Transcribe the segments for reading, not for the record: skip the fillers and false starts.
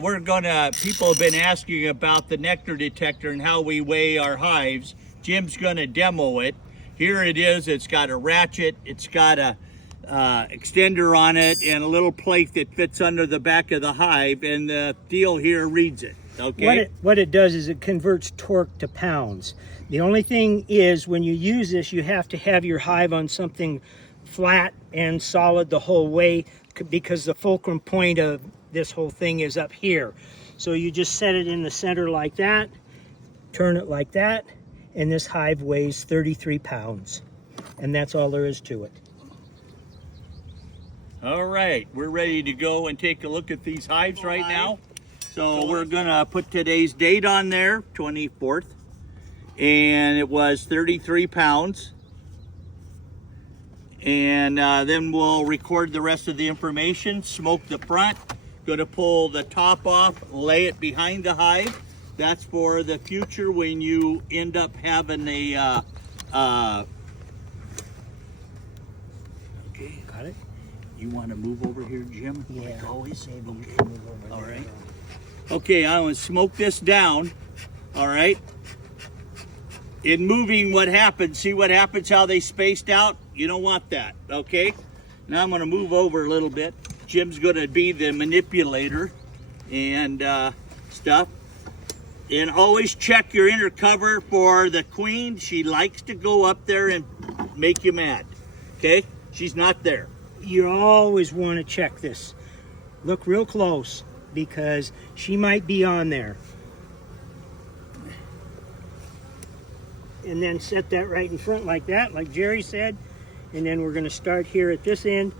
People have been asking about the nectar detector and how we weigh our hives. Jim's gonna demo it. Here it is. It's got a ratchet. It's got a extender on it and a little plate that fits under the back of the hive, and the deal here reads it. Okay. What it does is it converts torque to pounds. The only thing is, when you use this, you have to have your hive on something flat and solid the whole way, because the fulcrum point of this whole thing is up here. So you just set it in the center like that, turn it like that, and this hive weighs 33 pounds. And that's all there is to it. All right, we're ready to go and take a look at these hives right now. So we're gonna put today's date on there, 24th, and it was 33 pounds. And then we'll record the rest of the information, smoke the front. Going to pull the top off, lay it behind the hive. That's for the future when you end up having a okay, got it. You want to move over here, Jim? Yeah, like always. Maybe okay. you can move over All there. right. Okay, I'm going to smoke this down. All right. In moving, what happens? See what happens? How they spaced out? You don't want that. Okay. Now I'm going to move over a little bit. Jim's going to be the manipulator and stuff. And always check your inner cover for the queen. She likes to go up there and make you mad. Okay? She's not there. You always want to check this. Look real close, because she might be on there. And then set that right in front like that, like Jerry said. And then we're going to start here at this end,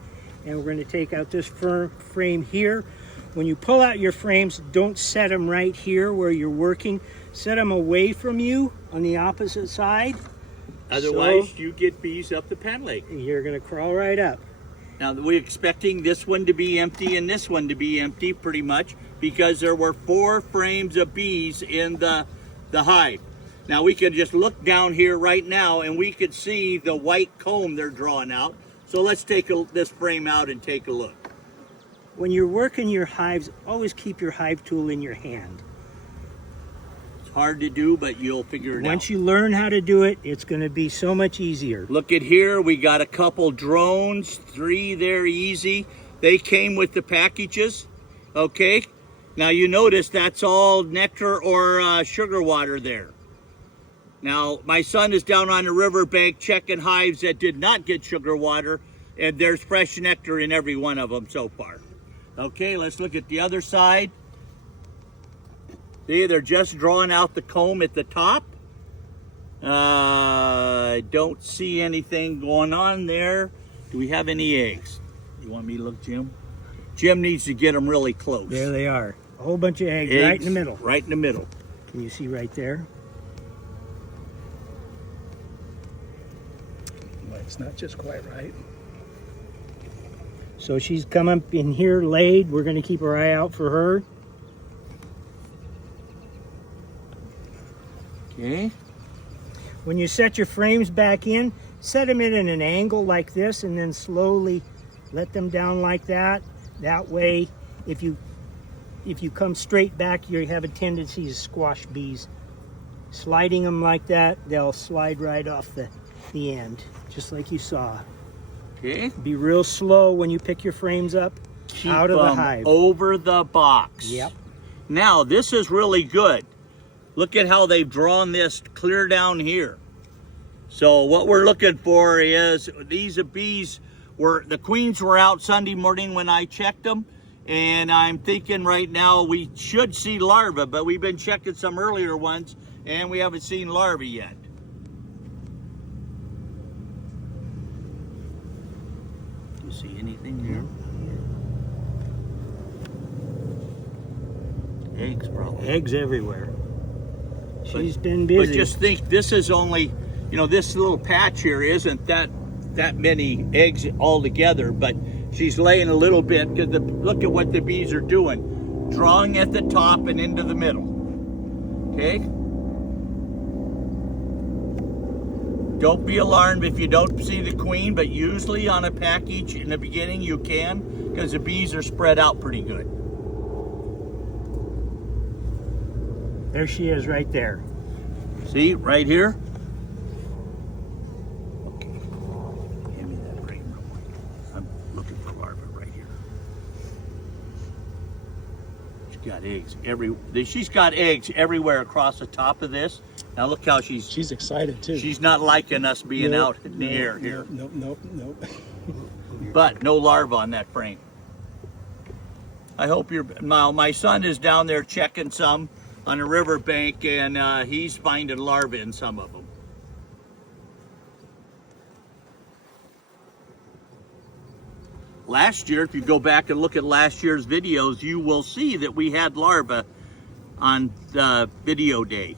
and we're going to take out this frame here. When you pull out your frames, don't set them right here where you're working. Set them away from you on the opposite side. Otherwise, you get bees up the pen leg. You're going to crawl right up. Now, we're expecting this one to be empty and this one to be empty pretty much, because there were 4 frames of bees in the hive. Now, we can just look down here right now and we could see the white comb they're drawing out. So let's take this frame out and take a look. When you're working your hives, always keep your hive tool in your hand. It's hard to do, but you'll figure it out. Once you learn how to do it, it's going to be so much easier. Look at here, we got a couple drones, 3 there, easy. They came with the packages, okay? Now you notice that's all nectar or sugar water there. Now, my son is down on the riverbank checking hives that did not get sugar water, and there's fresh nectar in every one of them so far. Okay, let's look at the other side. See, they're just drawing out the comb at the top. I don't see anything going on there. Do we have any eggs? You want me to look, Jim? Jim needs to get them really close. There they are. A whole bunch of eggs right in the middle. Right in the middle. Can you see right there? It's not just quite right. So she's come up in here laid. We're going to keep our eye out for her. Okay. When you set your frames back in, set them in at an angle like this, and then slowly let them down like that. That way, if you come straight back, you have a tendency to squash bees. Sliding them like that, they'll slide right off the end, just like you saw. Okay. Be real slow when you pick your frames up. Keep out of the them hive. over the box. Yep. Now, this is really good. Look at how they've drawn this clear down here. So what we're looking for is these bees the queens were out Sunday morning when I checked them, and I'm thinking right now we should see larvae, but we've been checking some earlier ones and we haven't seen larvae yet. Do you see anything here? Eggs, probably. Eggs everywhere. She's been busy. But just think, this is only, this little patch here isn't that many eggs altogether, but she's laying a little bit, because look at what the bees are doing. Drawing at the top and into the middle. Okay? Don't be alarmed if you don't see the queen, but usually on a package in the beginning you can, because the bees are spread out pretty good. There she is right there. See, right here? Okay. Hand me that frame real quick. I'm looking for larvae right here. She's got eggs everywhere across the top of this. Now look how She's excited too. she's not liking us being Nope, out in the air here. Nope. But no larva on that frame. I hope my son is down there checking some on the riverbank, and he's finding larvae in some of them. Last year, if you go back and look at last year's videos, you will see that we had larvae on the video day.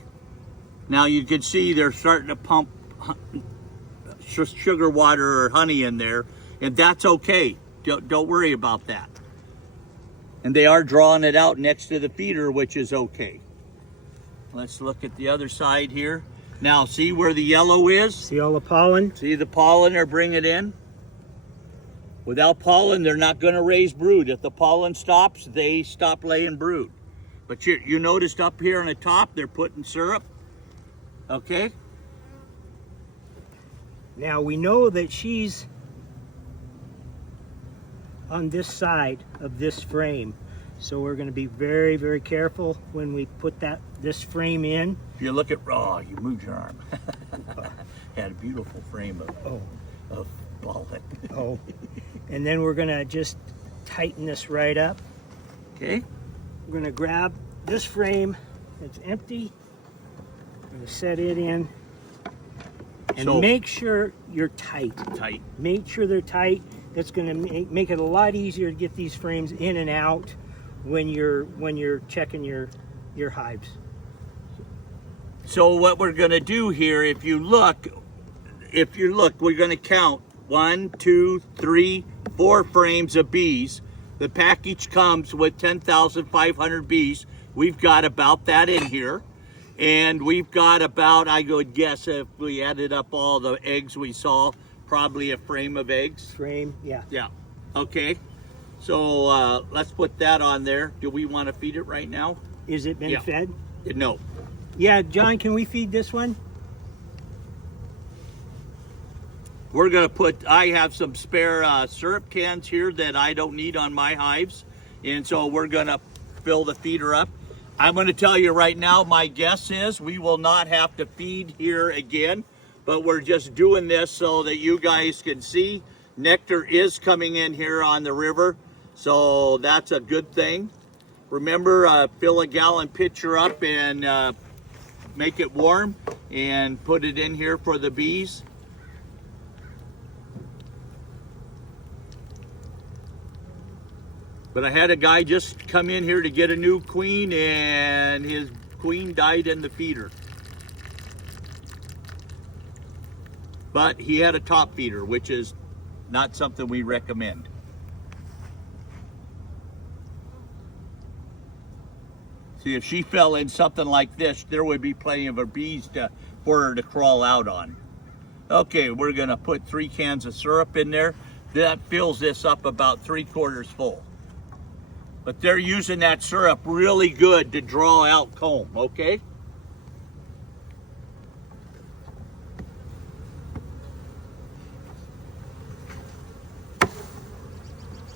Now you can see they're starting to pump sugar water or honey in there, and that's okay. Don't worry about that. And they are drawing it out next to the feeder, which is okay. Let's look at the other side here. Now, see where the yellow is? See all the pollen? See the pollen they're bringing in? Without pollen, they're not going to raise brood. If the pollen stops, they stop laying brood. But you noticed up here on the top, they're putting syrup. Okay? Now we know that she's on this side of this frame. So we're going to be very, very careful when we put this frame in. If you look at, you moved your arm. Had a beautiful frame of pollen. Oh, and then we're going to just tighten this right up. Okay. We're going to grab this frame that's empty. We're going to set it in. And make sure you're tight. Tight. Make sure they're tight. That's going to make it a lot easier to get these frames in and out when you're checking your hives. So what we're going to do here, if you look, we're going to count 1, 2, 3, 4 frames of bees. The package comes with 10,500 bees. We've got about that in here. And we've got about, I would guess, if we added up all the eggs we saw, probably a frame of eggs. Frame, yeah. Yeah. Okay. So let's put that on there. Do we want to feed it right now? Is it been fed? No. Yeah, John, can we feed this one? We're going to I have some spare syrup cans here that I don't need on my hives. And so we're going to fill the feeder up. I'm going to tell you right now, my guess is we will not have to feed here again, but we're just doing this so that you guys can see. Nectar is coming in here on the river, so that's a good thing. Remember, fill a gallon pitcher up and make it warm and put it in here for the bees. But I had a guy just come in here to get a new queen, and his queen died in the feeder. But he had a top feeder, which is not something we recommend. See, if she fell in something like this, there would be plenty of bees for her to crawl out on. Okay, we're gonna put 3 cans of syrup in there. That fills this up about 3/4 full. But they're using that syrup really good to draw out comb, okay?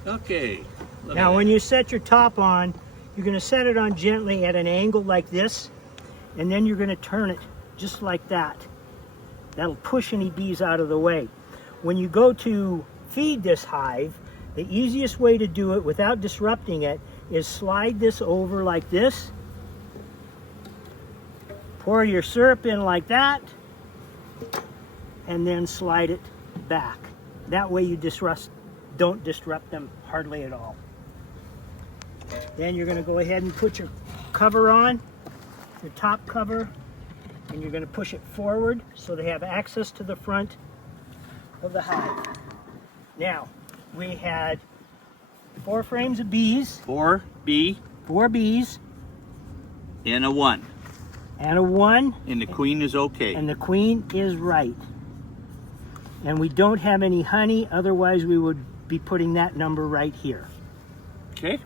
Okay. Now when you set your top on, you're going to set it on gently at an angle like this, and then you're going to turn it just like that. That'll push any bees out of the way. When you go to feed this hive, the easiest way to do it without disrupting it is slide this over like this, pour your syrup in like that, and then slide it back. That way you don't disrupt them hardly at all. Then you're going to go ahead and put your cover on, your top cover, and you're going to push it forward so they have access to the front of the hive. Now, we had 4 frames of bees. 4 bees. 4 bees. And a 1. And a 1. And the queen is okay. And the queen is right. And we don't have any honey, otherwise we would be putting that number right here. Okay.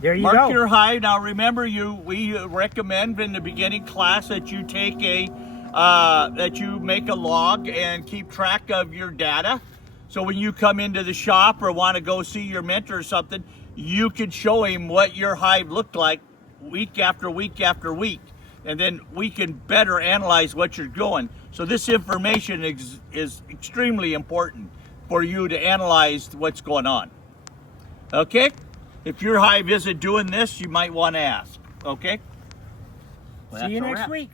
There you Mark go. your hive. Now remember, we recommend in the beginning class that you take that you make a log and keep track of your data. So when you come into the shop or want to go see your mentor or something, you can show him what your hive looked like week after week after week. And then we can better analyze what you're doing. So this information is extremely important for you to analyze what's going on. Okay? If your hive isn't doing this, you might want to ask. Okay? Well, See you that's a next wrap. week.